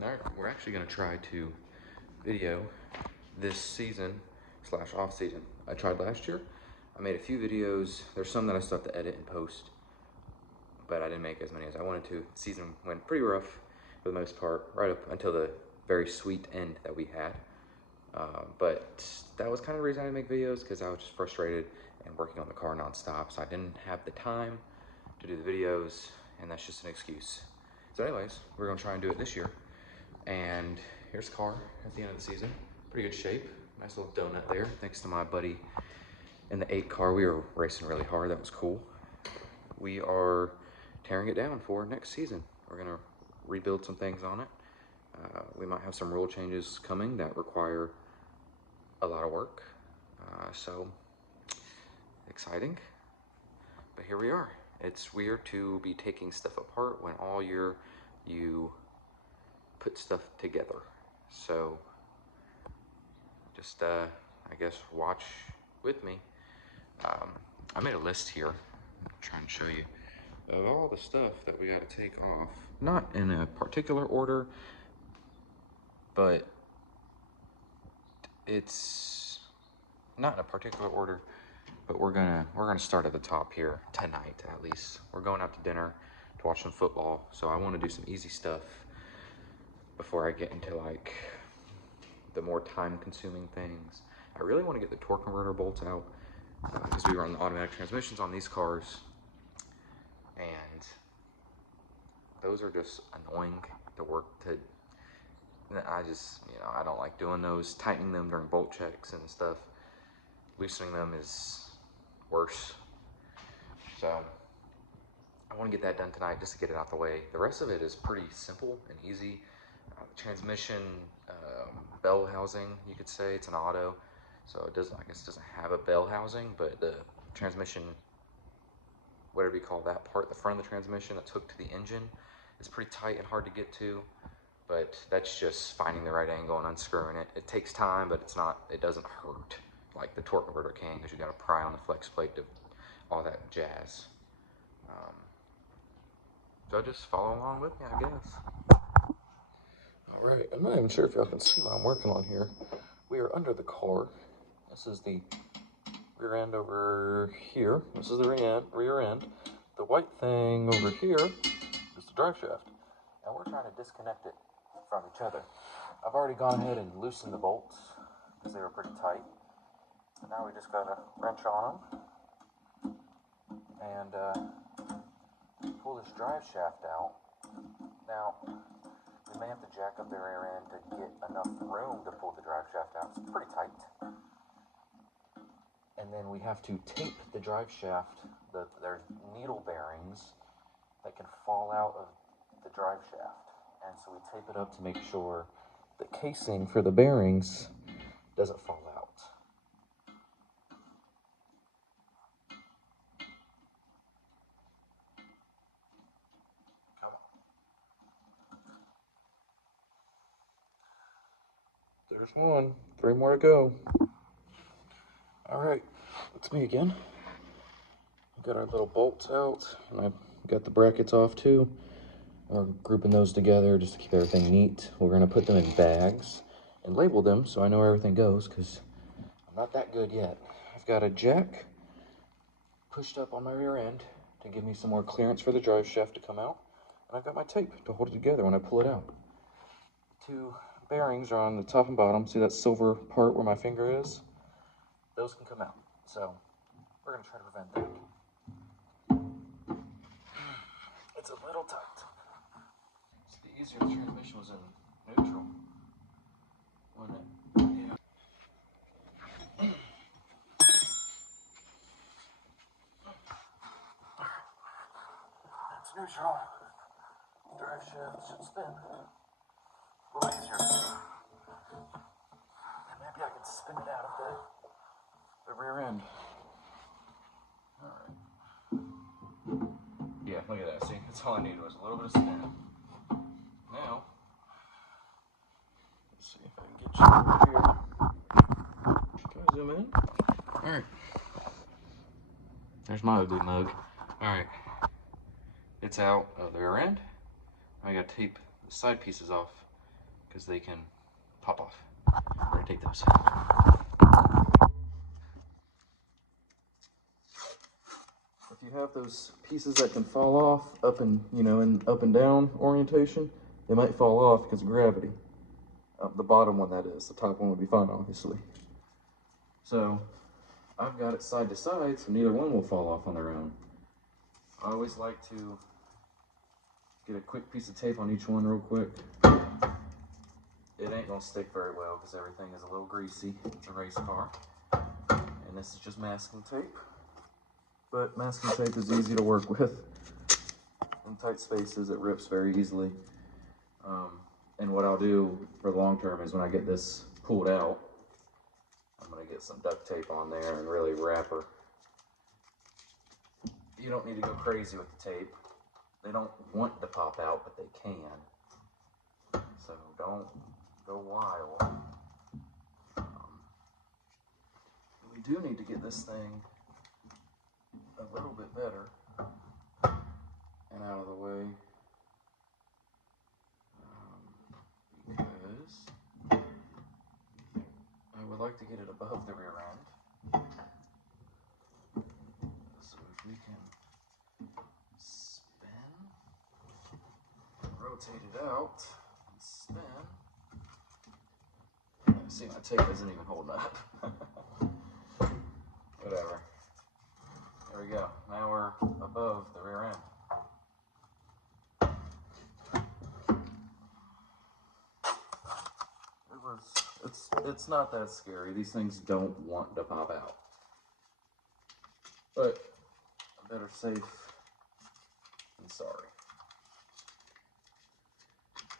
Alright, we're actually going to try to video this season slash off season. I tried last year. I made a few videos. There's some that I still have to edit and post, but I didn't make as many as I wanted to. The season went pretty rough for the most part, right up until the very sweet end that we had. But that was kind of the reason I didn't make videos, because I was just frustrated and working on the car nonstop, so I didn't have the time to do the videos, and that's just an excuse. So anyways, we're gonna try and do it this year. And here's the car at the end of the season. Pretty good shape. Nice little donut there, thanks to my buddy in the 8 car. We were racing really hard, that was cool. We are tearing it down for next season. We're gonna rebuild some things on it. We might have some rule changes coming that require a lot of work. So exciting, but here we are. It's weird to be taking stuff apart when all year you put stuff together. So just I guess watch with me. I made a list here, I'm trying to show you, of all the stuff that we got to take off. Not in a particular order, but it's not in a particular order, but we're gonna start at the top here tonight. At least we're going out to dinner to watch some football, so I want to do some easy stuff before I get into like the more time-consuming things. I really want to get the torque converter bolts out, because we run the automatic transmissions on these cars, and those are just annoying to work to. I just, I don't like doing those, tightening them during bolt checks and stuff. Loosening them is worse. So I want to get that done tonight just to get it out the way. The rest of it is pretty simple and easy. Transmission, bell housing, you could say. It's an auto, so it doesn't, I guess it doesn't have a bell housing, but the transmission, whatever you call that part, the front of the transmission that's hooked to the engine, is pretty tight and hard to get to. But that's just finding the right angle and unscrewing it. It takes time, but it doesn't hurt like the torque converter can, because you got to pry on the flex plate to all that jazz. So just follow along with me, I guess. All right, I'm not even sure if y'all can see what I'm working on here. We are under the car. This is the rear end over here. This is the rear end. The white thing over here is the drive shaft. And we're trying to disconnect it from each other. I've already gone ahead and loosened the bolts because they were pretty tight. And now we just got to wrench on them and pull this drive shaft out. Now, we may have to jack up the rear end to get enough room to pull the drive shaft out. It's pretty tight. And then we have to tape the drive shaft. There's needle bearings that can fall out of the drive shaft. And so we tape it up to make sure the casing for the bearings doesn't fall out. Come on. There's one. 3 more to go. All right, it's me again. We got our little bolts out, and I got the brackets off too. We're grouping those together just to keep everything neat. We're gonna put them in bags and label them so I know where everything goes, because I'm not that good yet. I've got a jack pushed up on my rear end to give me some more clearance for the drive shaft to come out, and I've got my tape to hold it together when I pull it out. 2 bearings are on the top and bottom. See that silver part where my finger is? Those can come out. So we're gonna try to prevent that. It's a little tight. It'd be easier if the transmission was in neutral, wouldn't it? Yeah. It's neutral. Drive shaft should spin. A little easier. And maybe I can spin it out of the rear end. Alright. Yeah, look at that. See, that's all I needed was a little bit of spin. Now, let's see if I can get you over here. Can I zoom in? Alright. There's my ugly mug. Alright. It's out of the rear end. I gotta tape the side pieces off because they can pop off. I'm gonna take those. If you have those pieces that can fall off up and, you know, in up and down orientation, they might fall off because of gravity. The bottom one, that is. The top one would be fine, obviously. So I've got it side to side, so neither one will fall off on their own. I always like to get a quick piece of tape on each one real quick. It ain't gonna stick very well because everything is a little greasy. It's a race car. And this is just masking tape. But masking tape is easy to work with. In tight spaces, it rips very easily. And what I'll do for the long term is when I get this pulled out, I'm gonna get some duct tape on there and really wrap her. You don't need to go crazy with the tape. They don't want to pop out, but they can. So don't go wild. We do need to get this thing a little bit better and out of the way. Because I would like to get it above the rear end. So if we can spin, rotate it out, and spin. See, my tape isn't even holding up. Whatever. There we go. Now we're above the rear end. It's not that scary. These things don't want to pop out. But better safe than sorry.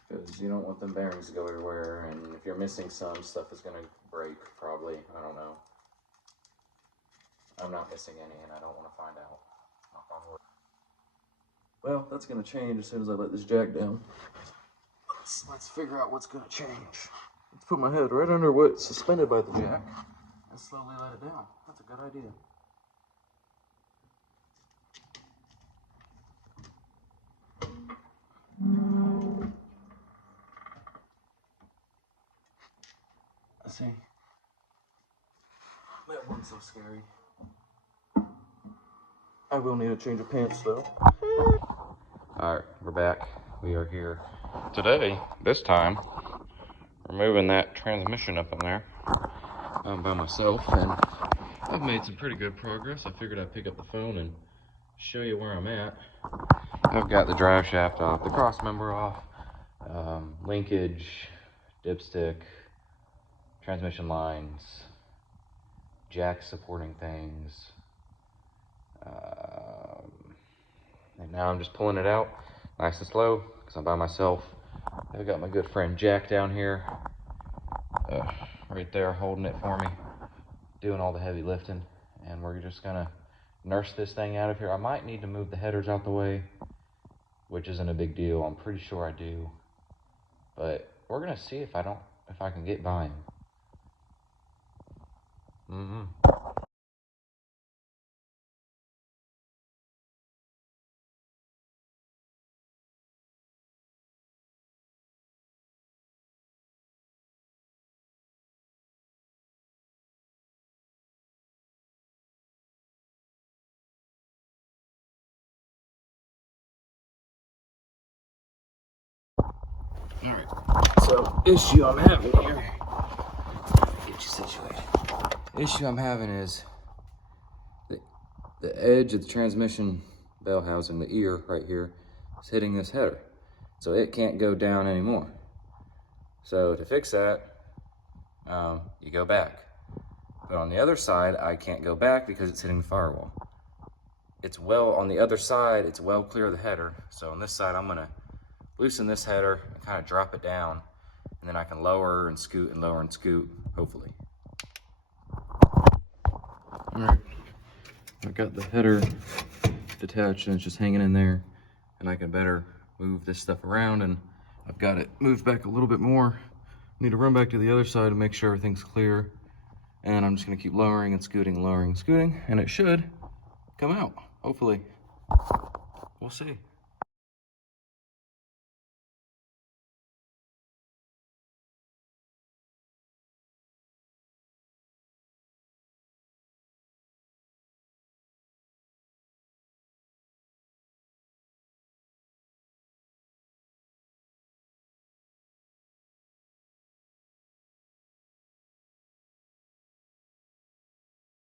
Because you don't want them bearings to go everywhere, and if you're missing some, stuff is going to break, probably. I don't know. I'm not missing any, and I don't want to find out. Knock on wood. Well, that's going to change as soon as I let this jack down. Let's figure out what's going to change. Let's put my head right under what's suspended by the jack and slowly let it down. That's a good idea. See, that wasn't so scary. I will need a change of pants though. Alright, we're back. We are here today. This time, we're moving that transmission up in there by myself, and I've made some pretty good progress. I figured I'd pick up the phone and show you where I'm at. I've got the drive shaft off, the cross member off, linkage, dipstick, transmission lines, jack supporting things, and now I'm just pulling it out nice and slow because I'm by myself. I've got my good friend Jack down here, right there holding it for me, doing all the heavy lifting, and we're just gonna nurse this thing out of here. I might need to move the headers out the way, which isn't a big deal. I'm pretty sure I do, but we're gonna see if I can get by him. Alright, so issue I'm having here, get you situated. The issue I'm having is the edge of the transmission bell housing, the ear right here, is hitting this header. So it can't go down anymore. So to fix that, you go back. But on the other side, I can't go back because it's hitting the firewall. It's well, on the other side, it's well clear of the header. So on this side, I'm gonna loosen this header and kind of drop it down, and then I can lower and scoot and lower and scoot, hopefully. All right, I've got the header detached and it's just hanging in there, and I can better move this stuff around, and I've got it moved back a little bit more. Need to run back to the other side to make sure everything's clear, and I'm just gonna keep lowering and scooting, and it should come out, hopefully. We'll see.